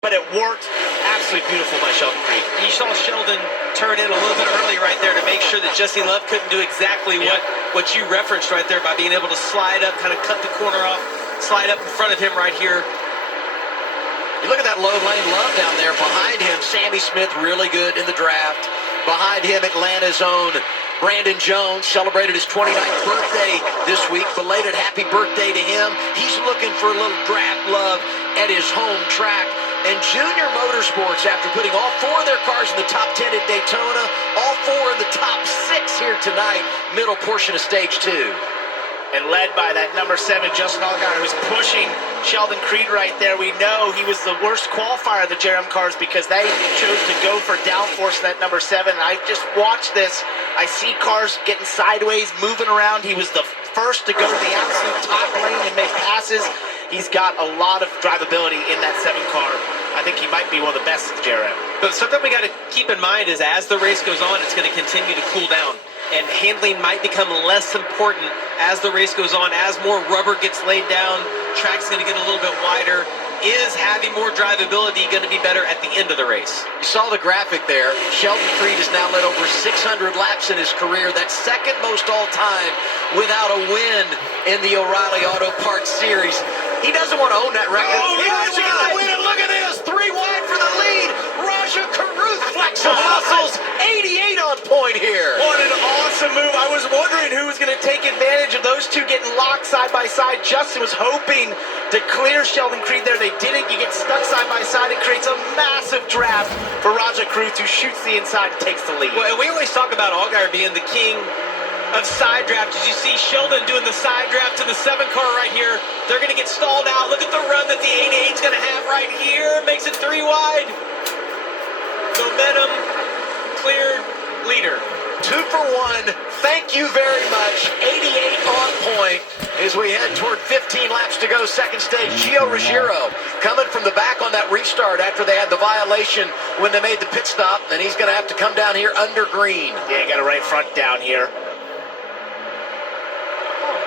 but it worked. Absolutely beautiful by Sheldon Creed. You saw Sheldon turn in a little bit early right there to make sure that Jesse Love couldn't do exactly what you referenced right there by being able to slide up, kind of cut the corner off, slide up in front of him right here. You look at that low lane Love down there. Behind him, Sammy Smith, really good in the draft. Behind him, Atlanta's own Brandon Jones celebrated his 29th birthday this week. Belated happy birthday to him. He's looking for a little draft love at his home track. And Junior Motorsports, after putting all four of their cars in the top 10 at Daytona, all four in the top 6 here tonight, middle portion of stage 2. And led by that number 7, Justin Allgaier, who's pushing Sheldon Creed right there. We know he was the worst qualifier of the JRM cars because they chose to go for downforce in that number 7. I just watched this. I see cars getting sideways, moving around. He was the first to go to the absolute top lane and make passes. He's got a lot of drivability in that 7 car. I think he might be one of the best at the JRM. But something we got to keep in mind is as the race goes on, it's going to continue to cool down. And handling might become less important as the race goes on, as more rubber gets laid down, track's going to get a little bit wider. Is having more drivability going to be better at the end of the race? You saw the graphic there. Sheldon Creed has now led over 600 laps in his career. That's second most all time without a win in the O'Reilly Auto Parts Series. He doesn't want to own that record. He wants to get the win, and look at this. 3 wide for the lead. Raja Caruth flexing muscles. 88 on point here. What an awesome move. I was wondering who was going to take advantage of those two getting locked side by side. Justin was hoping to clear Sheldon Creed there. They didn't. You get stuck side by side. It creates a massive draft for Raja Caruth, who shoots the inside and takes the lead. Well, and we always talk about Allgaier being the king of side draft. As you see Sheldon doing the side draft to the 7 car right here, they're going to get stalled out. Look at the run that the 88's going to have right here. Makes it 3 wide. Momentum, cleared, leader. 2 for 1. Thank you very much. 88 on point as we head toward 15 laps to go. Second stage, Gio Ruggiero coming from the back on that restart after they had the violation when they made the pit stop, and he's going to have to come down here under green. Yeah, got a right front down here.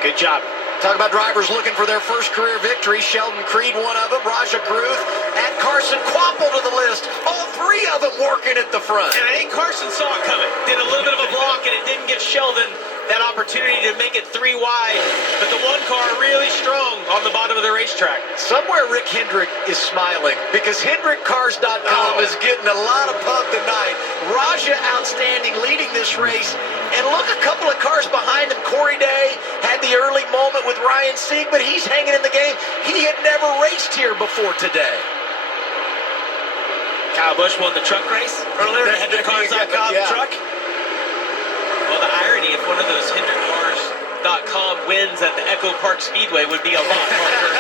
Good job. Talk about drivers looking for their first career victory. Sheldon Creed, one of them. Raja Caruth. Add Carson Quapple to the list. All 3 of them working at the front. And I think Carson saw it coming. Did a little bit of a block, and it didn't give Sheldon that opportunity to make it 3 wide. But the 1 car really strong on the bottom of the racetrack. Somewhere Rick Hendrick is smiling because HendrickCars.com is getting a lot of pub tonight. Raja outstanding, leading this race. And look, a couple of cars behind him. Corey Day had the early moment with Ryan Sieg, but he's hanging in the game. He had never raced here before today. Kyle Busch won the truck race earlier. The HendrickCars.com truck. Well, the irony if one of those HendrickCars.com wins at the Echo Park Speedway would be a lot harder.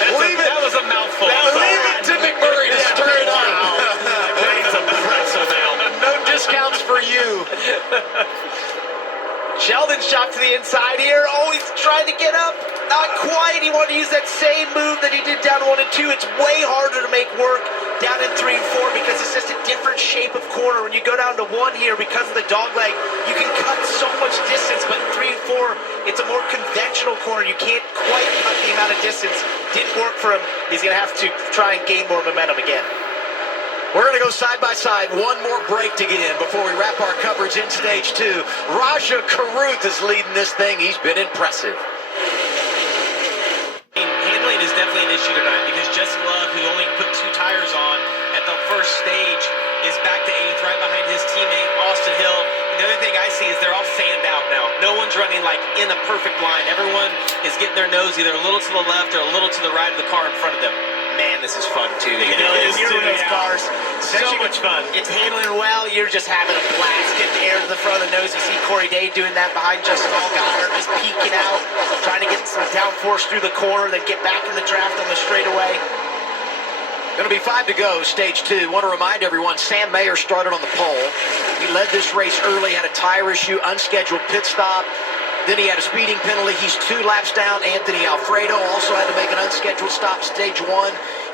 That was a mouthful. Now leave it to McMurray to stir it up. That's impressive now. No discounts for you. Sheldon shot to the inside here. Oh, he's trying to get up. Not quite. He wanted to use that same move that he did down 1 and 2. It's way harder to make work down in 3 and 4 because it's just a different shape of corner. When you go down to 1 here, because of the dog leg, you can cut so much distance. But in 3 and 4, it's a more conventional corner. You can't quite cut the amount of distance. Didn't work for him. He's going to have to try and gain more momentum again. We're going to go side by side. 1 more break to get in before we wrap our coverage in stage 2. Raja Caruth is leading this thing. He's been impressive. Handling is definitely an issue tonight because Jesse Love, who only put 2 tires on at the first stage, is back to 8th, right behind his teammate Austin Hill. And the other thing I see is they're all fanned out now. No one's running like in a perfect line. Everyone is getting their nose either a little to the left or a little to the right of the car in front of them. Man, this is fun too. You know, you're in those cars. So much fun. It's handling well. You're just having a blast. Getting the air to the front of the nose. You see Corey Day doing that behind Justin Allgaier, just peeking out, trying to get some downforce through the corner, then get back in the draft on the straightaway. Going to be 5 to go, stage 2. Want to remind everyone, Sam Mayer started on the pole. He led this race early, had a tire issue, unscheduled pit stop. Then he had a speeding penalty. He's 2 laps down. Anthony Alfredo also had to make an unscheduled stop, stage 1.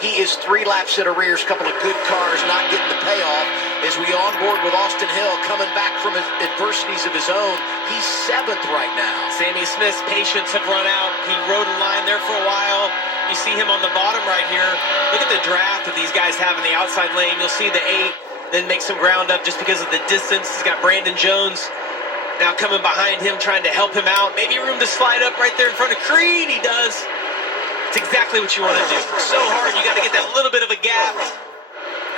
He is 3 laps at arrears. Couple of good cars not getting the payoff. as we onboard with Austin Hill coming back from adversities of his own. He's 7th right now. Sammy Smith's patience have run out. He rode a line there for a while. You see him on the bottom right here. Look at the draft that these guys have in the outside lane. You'll see the 8, then make some ground up just because of the distance. He's got Brandon Jones now coming behind him, trying to help him out. Maybe room to slide up right there in front of Creed. He does. It's exactly what you want to do. So hard, you got to get that little bit of a gap.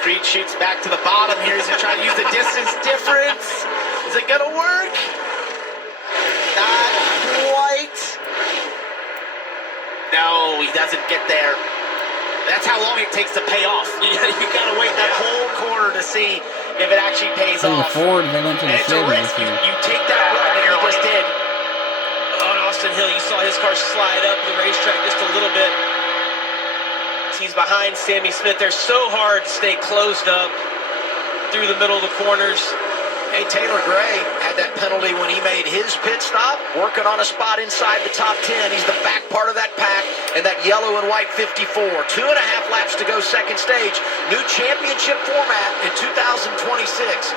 Creed shoots back to the bottom here. He's trying to use the distance difference. Is it going to work? Not quite. No, he doesn't get there. That's how long it takes to pay off. You got to wait that whole quarter to see if it actually pays off. Ford, they went to And the it's a risk. You take that run that he just did. Oh, and Austin Hill, you saw his car slide up the racetrack just a little bit. He's behind Sammy Smith. They're so hard to stay closed up through the middle of the corners. Hey, Taylor Gray had that penalty when he made his pit stop, working on a spot inside the top 10. He's the back part of that pack and that yellow and white 54. 2.5 laps to go second stage. New championship format in 2026.